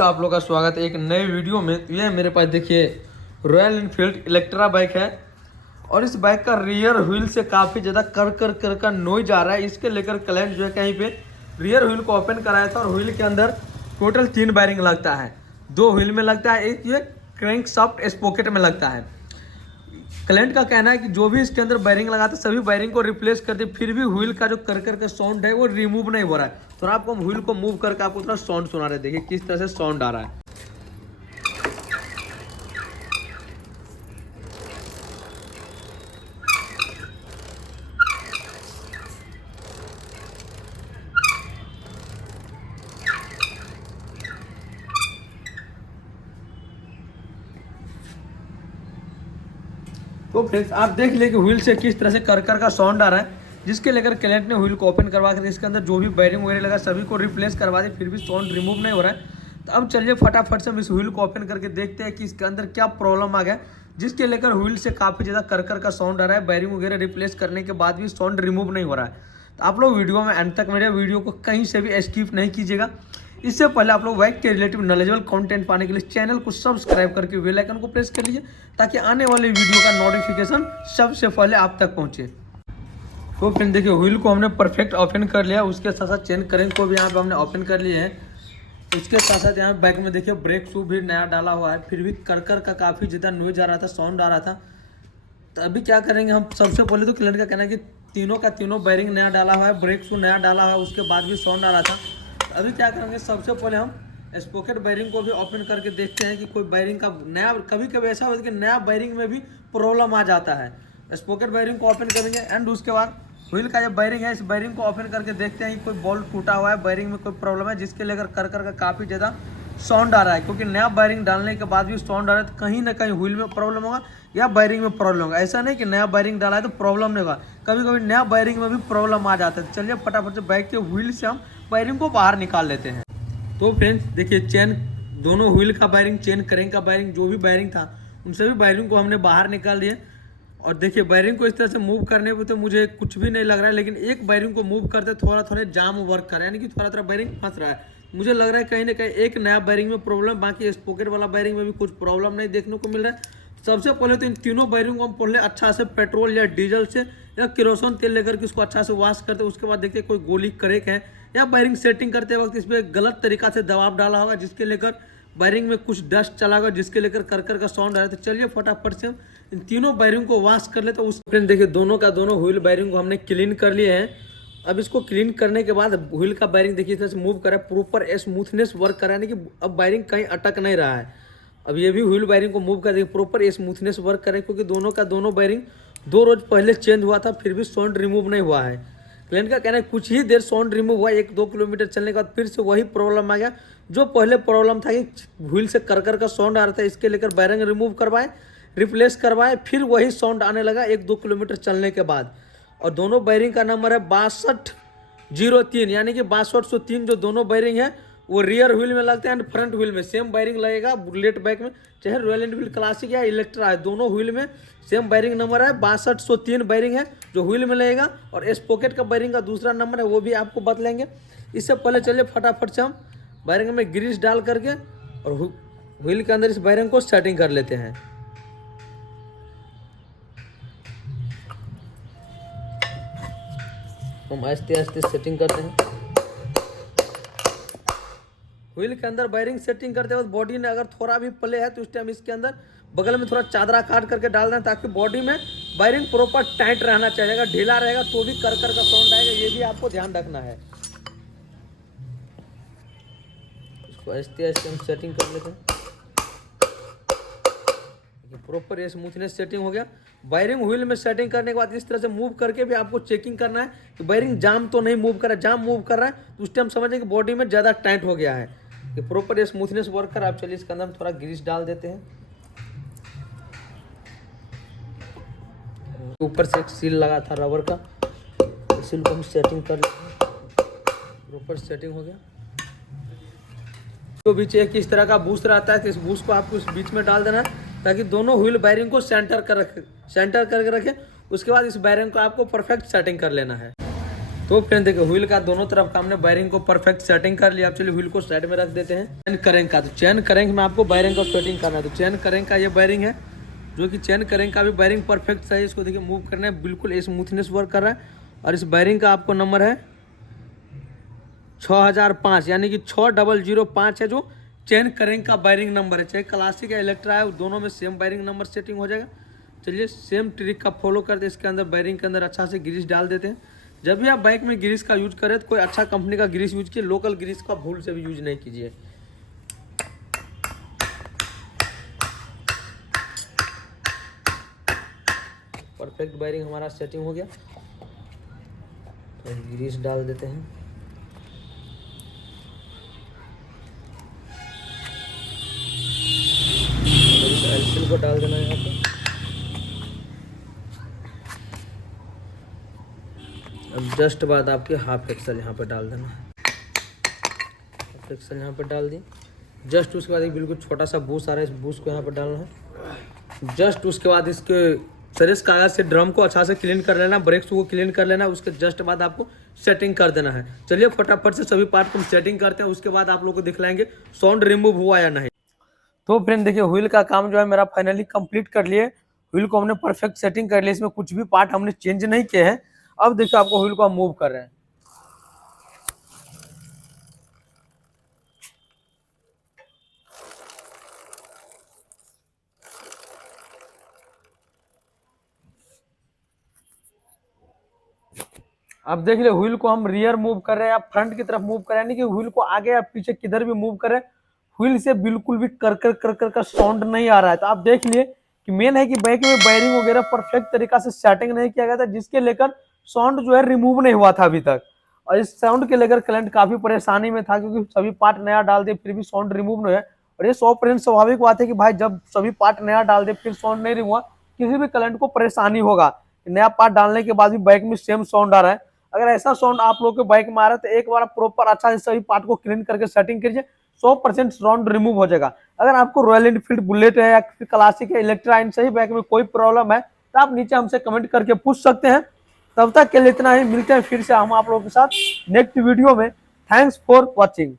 आप लोग का स्वागत है एक नए वीडियो में। तो ये मेरे पास देखिए रॉयल इनफील्ड इलेक्ट्रा बाइक है और इस बाइक का रियर व्हील से काफ़ी ज़्यादा कर का नॉइज आ रहा है। इसके लेकर क्लाइंट जो है कहीं पे रियर व्हील को ओपन कराया था और व्हील के अंदर टोटल 3 वायरिंग लगता है। 2 व्हील में लगता है, एक ये क्रैंक शाफ्ट स्पॉकेट में लगता है। क्लाइंट का कहना है कि जो भी इसके अंदर वायरिंग लगाते सभी वायरिंग को रिप्लेस कर दे, फिर भी व्हील का जो कर का साउंड है वो रिमूव नहीं हो रहा है। तो आपको व्हील को मूव करके आपको थोड़ा साउंड सुना रहे, देखिए किस तरह से साउंड आ रहा है। तो फ्रेंड्स आप देख लिए कि व्हील से किस तरह से कर का साउंड आ रहा है, जिसके लेकर क्लाइंट ने व्हील को ओपन करवा कर इसके अंदर जो भी वायरिंग वगैरह लगा सभी को रिप्लेस करवा दी, फिर भी साउंड रिमूव नहीं हो रहा है। तो अब चलिए फटाफट से हम इस व्हील को ओपन करके देखते हैं कि इसके अंदर क्या प्रॉब्लम आ गया, जिसके लेकर व्हील से काफ़ी ज़्यादा कर का साउंड आ रहा है। वायरिंग वगैरह रिप्लेस करने के बाद भी साउंड रिमूव नहीं हो रहा है। तो आप लोग वीडियो में एंड तक मेरे वीडियो को कहीं से भी स्किप नहीं कीजिएगा। इससे पहले आप लोग बाइक के रिलेटिव नॉलेजेबल कंटेंट पाने के लिए चैनल को सब्सक्राइब करके बेल आइकन को प्रेस कर लीजिए, ताकि आने वाले वीडियो का नोटिफिकेशन सबसे पहले आप तक पहुंचे। तो फ्रेंड देखिए व्हील को हमने परफेक्ट ओपन कर लिया, उसके साथ साथ चेन करेंट को भी यहाँ पे हमने ओपन कर लिया है। इसके साथ साथ यहाँ बाइक में देखिए ब्रेक शू भी नया डाला हुआ है, फिर भी कर का काफ़ी ज़्यादा नॉइज आ रहा था, साउंड आ रहा था। तो अभी क्या करेंगे हम, सबसे पहले तो क्लाइंट का कहना है कि तीनों का तीनों वायरिंग नया डाला हुआ है, ब्रेक शू नया डाला हुआ है, उसके बाद भी साउंड आ रहा था। तो अभी क्या करेंगे, सबसे पहले हम स्पॉकेट वायरिंग को भी ओपन करके देखते हैं कि कोई वायरिंग का नया, कभी कभी ऐसा होता है कि नया वायरिंग में भी प्रॉब्लम आ जाता है। स्पॉकेट वायरिंग को ओपन करेंगे एंड उसके बाद व्हील का जो वायरिंग है इस वायरिंग को ओपन करके देखते हैं कि कोई बोल्ट टूटा हुआ है, वायरिंग में कोई प्रॉब्लम है, जिसके लेकर कर का काफ़ी ज़्यादा साउंड आ रहा है। क्योंकि नया वायरिंग डालने के बाद भी साउंड आ रहा है, तो कहीं ना कहीं व्हील में प्रॉब्लम होगा या वायरिंग में प्रॉब्लम होगा। ऐसा नहीं कि नया वायरिंग डाला है तो प्रॉब्लम नहीं होगा, कभी कभी नया वायरिंग में भी प्रॉब्लम आ जाता है। चलिए फटाफट से बाइक के व्हील से हम वायरिंग को बाहर निकाल लेते हैं। तो फ्रेंड्स देखिए चेन, दोनों व्हील का वायरिंग, चेन करेंग का वायरिंग, जो भी वायरिंग था उन सभी वायरिंग को हमने बाहर निकाल दिए। और देखिए वायरिंग को इस तरह से मूव करने पे तो मुझे कुछ भी नहीं लग रहा है, लेकिन एक वायरिंग को मूव करते थोड़ा थोड़ा जाम वर्क कर रहा है, यानी कि थोड़ा थोड़ा वायरिंग फंस रहा है। मुझे लग रहा है कहीं ना कहीं एक नया वायरिंग में प्रॉब्लम, बाकी स्पॉकेट वाला वायरिंग में भी कुछ प्रॉब्लम नहीं देखने को मिल रहा है। सबसे पहले तो इन तीनों वायरिंग को हम पहले अच्छा से पेट्रोल या डीजल से या केरोसिन तेल लेकर के इसको अच्छा से वॉश करते, उसके बाद देखते कोई गोली करेक है या वायरिंग सेटिंग करते वक्त इस पर गलत तरीका से दबाव डाला होगा, जिसके लेकर वायरिंग में कुछ डस्ट चला गया, जिसके लेकर कर का साउंड आ रहा है। तो चलिए फटाफट से हम इन तीनों वायरिंग को वॉश कर ले। तो उस फ्रेंड देखिए दोनों का दोनों व्हील वायरिंग को हमने क्लीन कर लिए हैं। अब इसको क्लीन करने के बाद व्हील का वायरिंग देखिए इस तरह से मूव करा, प्रॉपर स्मूथनेस वर्क करा, यानी कि अब वायरिंग कहीं अटक नहीं रहा है। अब ये भी व्हील वायरिंग को मूव कर देखिए प्रॉपर स्मूथनेस वर्क करें, क्योंकि दोनों का दोनों वायरिंग 2 रोज पहले चेंज हुआ था, फिर भी साउंड रिमूव नहीं हुआ है। क्लाइंट का कहना है कुछ ही देर साउंड रिमूव हुआ, 1-2 किलोमीटर चलने के बाद फिर से वही प्रॉब्लम आ गया। जो पहले प्रॉब्लम था कि व्हील से कर का साउंड आ रहा था, इसके लेकर वायरिंग रिमूव करवाए, रिप्लेस करवाए, फिर वही साउंड आने लगा 1-2 किलोमीटर चलने के बाद। और दोनों वायरिंग का नंबर है 6203, यानी कि 6203 जो दोनों वायरिंग है वो रियर व्हील में लगते हैं एंड फ्रंट व्हील में सेम वायरिंग लगेगा। बुलेट बाइक में चाहे रॉयल एनफील्ड क्लासिक या इलेक्ट्रा है, दोनों व्हील में सेम वायरिंग नंबर है 6203 वायरिंग है जो व्हील में लगेगा। और स्पॉकेट का वायरिंग का दूसरा नंबर है, वो भी आपको बतलाएंगे। इससे पहले चलिए फटाफट से हम वायरिंग में ग्रीस डाल करके और व्हील के अंदर इस वायरिंग को सेटिंग कर लेते हैं। हम आहिस्ते आहिस्ते सेटिंग करते हैं। व्हील के अंदर वायरिंग सेटिंग करते वक्त बॉडी में अगर थोड़ा भी प्ले है तो उस टाइम इसके अंदर बगल में थोड़ा चादरा काट करके डाल दें, ताकि बॉडी में वायरिंग प्रॉपर टाइट रहना चाहिए। अगर ढीला रहेगा तो भी कर का साउंड आएगा, ये भी आपको ध्यान रखना है। इसको आहिस्ते आहिस्ते हम सेटिंग कर लेते हैं। प्रॉपर स्मूथनेस सेटिंग हो गया। वायरिंग व्हील में सेटिंग करने के बाद इस तरह से मूव करके भी आपको चेकिंग करना है कि वायरिंग जाम तो नहीं मूव कर रहा है। जाम मूव कर रहा है तो उस टाइम समझें कि बॉडी में ज़्यादा टाइट हो गया है, कि प्रॉपर स्मूथनेस वर्क कर। आप चलिए इसके अंदर हम थोड़ा ग्रीस डाल देते हैं। ऊपर से एक सील लगा था रबर का, सील को हम सेटिंग कर लेते हैं। प्रॉपर सेटिंग हो गया। तो बीच एक इस तरह का बूस्ट रहता है, तो इस बूस्ट को आपको इस बीच में डाल देना है, ताकि दोनों व्हील वायरिंग को सेंटर करके रखें। उसके बाद इस वायरिंग को आपको परफेक्ट सेटिंग कर लेना है। तो फ्रेंड देखिए व्हील का दोनों तरफ का हमने वायरिंग को परफेक्ट सेटिंग कर लिया। आप चलिए व्हील को साइड में रख देते हैं। चेन करेंग का, तो चेन करेंग में आपको वायरिंग को सेटिंग करना है। तो चेन करेंग का ये वायरिंग है, जो कि चेन करेंग का भी वायरिंग परफेक्ट सही। इसको देखिए मूव करना है, बिल्कुल स्मूथनेस वर्क कर रहा है। और इस वायरिंग का आपको नंबर है 6005, यानी कि 6005 है जो चेन करेंग का वायरिंग नंबर है। चाहे क्लासिक या इलेक्ट्रा है, दोनों में सेम वायरिंग नंबर सेटिंग हो जाएगा। चलिए सेम ट्रिक का फॉलो करते, इसके अंदर वायरिंग के अंदर अच्छा से ग्रीस डाल देते हैं। जब भी आप बाइक में ग्रीस का यूज करें तो कोई अच्छा कंपनी का ग्रीस यूज कीजिए, लोकल ग्रीस का भूल से भी यूज नहीं कीजिए। परफेक्ट वायरिंग हमारा सेटिंग हो गया, तो ग्रीस डाल देते हैं। एल्सिल को डाल देना है यहाँ पे। अब जस्ट बाद आपके हाफ एक्सल यहाँ पे डाल देना है। हाफ एक्सल यहाँ पे डाल दी। जस्ट उसके बाद एक बिल्कुल छोटा सा बूस्ट आ रहा है, इस बूस्ट को यहाँ पे डालना है। जस्ट उसके बाद इसके सरिस कागज से ड्रम को अच्छा से क्लीन कर लेना, ब्रेक्स को क्लीन कर लेना। उसके जस्ट बाद आपको सेटिंग कर देना है। चलिए फटाफट से सभी पार्ट को सेटिंग करते हैं, उसके बाद आप लोग को दिखलाएंगे साउंड रिमूव हुआ या नहीं। तो फ्रेंड देखिए व्हील का काम जो है मेरा फाइनली कंप्लीट कर लिए। व्हील को हमने परफेक्ट सेटिंग कर लिया, इसमें कुछ भी पार्ट हमने चेंज नहीं किए हैं। अब देखिए आपको व्हील को हम मूव कर रहे हैं। अब देख ले व्हील को हम रियर मूव कर रहे हैं या फ्रंट की तरफ मूव कर रहे हैं, यानी कि व्हील को आगे या पीछे किधर भी मूव कर रहे हैं, व्हील से बिल्कुल भी कर का साउंड नहीं आ रहा है। तो आप देख लिए कि मेन है कि बाइक में वायरिंग वगैरह परफेक्ट तरीका से सेटिंग नहीं किया गया था, जिसके लेकर साउंड जो है रिमूव नहीं हुआ था अभी तक। और इस साउंड के लेकर क्लाइंट काफी परेशानी में था, क्योंकि सभी पार्ट नया डाल दे फिर भी साउंड रिमूव नहीं है। और ये 100% स्वाभाविक बात है कि भाई जब सभी पार्ट नया डाल दे फिर साउंड नहीं रिमूव हुआ, किसी भी क्लाइंट को परेशानी होगा। नया पार्ट डालने के बाद भी बाइक में सेम साउंड आ रहा है। अगर ऐसा साउंड आप लोग के बाइक में आ रहा है तो एक बार प्रॉपर अच्छा से सभी पार्ट को क्लीन करके सेटिंग कीजिए, 100% साउंड रिमूव हो जाएगा। अगर आपको रॉयल एनफील्ड बुलेट है या फिर क्लासिक है, इलेक्ट्रा, इन सही बाइक में कोई प्रॉब्लम है तो आप नीचे हमसे कमेंट करके पूछ सकते हैं। तब तक के लिए इतना ही, मिलते हैं फिर से हम आप लोगों के साथ नेक्स्ट वीडियो में। Thanks for watching.